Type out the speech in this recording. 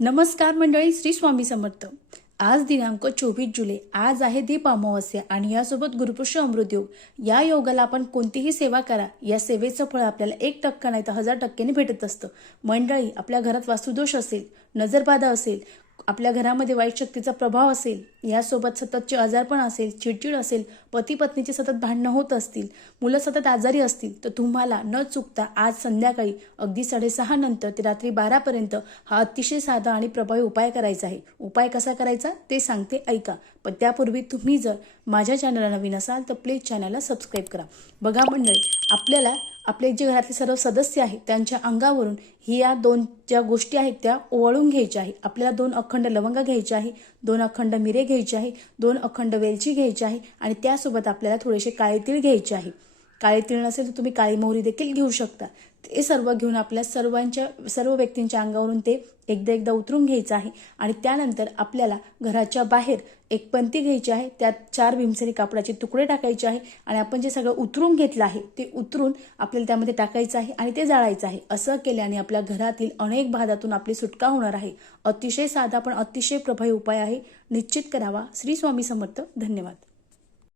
नमस्कार मंडळी श्री स्वामी समर्थ. आज दिनांक चोवीस जुलै आज आहे दीप अमावस्या आणि यासोबत गुरुपुष्य अमृत योग. या योगाला आपण कोणतीही सेवा करा या सेवेचं फळ आपल्याला एक टक्का नाही तर हजार टक्क्याने भेटत असतं. मंडळी आपल्या घरात वास्तुदोष असेल नजरबाधा असेल आपल्या घरामध्ये वाईट शक्तीचा प्रभाव असेल यासोबत सततचे आजारपण असेल चिडचिड असेल पती पत्नीची सतत भांडणं होत असतील मुलं सतत आजारी असतील तर तुम्हाला न चुकता आज संध्याकाळी अगदी साडेसहा नंतर ते रात्री बारापर्यंत हा अतिशय साधा आणि प्रभावी उपाय करायचा आहे. उपाय कसा करायचा? ते सांगते ऐका. पण त्यापूर्वी तुम्ही जर माझ्या चॅनलला नवीन असाल तर प्लीज चॅनलला सबस्क्राईब करा. बघा मंडळी आपल्याला आपले जे घरातले सर्व सदस्य आहेत त्यांच्या अंगावरून ही या दोन ज्या गोष्टी आहेत त्या ओवाळून घ्यायच्या आहे. आपल्याला दोन अखंड लवंग घ्यायचे आहे दोन अखंड मिरे घ्यायचे आहे दोन अखंड वेलची घ्यायची आहे आणि त्यासोबत आपल्याला थोडेसे काळे तीळ घ्यायचे आहे. काळे तीळ नसेल तर तुम्ही काळी मोहरी देखील घेऊ शकता. ते सर्व घेऊन आपल्या सर्वांच्या सर्व व्यक्तींच्या अंगावरून ते एकदा एकदा उतरून घ्यायचं आहे. आणि त्यानंतर आपल्याला घराच्या बाहेर एक पंती घ्यायची आहे. त्यात चार भीमसरी कापडाचे तुकडे टाकायचे आहे. आणि आपण जे सगळं उतरून घेतलं आहे ते उतरून आपल्याला त्यामध्ये टाकायचं आहे आणि ते जाळायचं आहे. असं केल्याने आपल्या घरातील अनेक बाधातून आपली सुटका होणार आहे. अतिशय साधा पण अतिशय प्रभावी उपाय आहे. निश्चित करावा. श्री स्वामी समर्थ. धन्यवाद.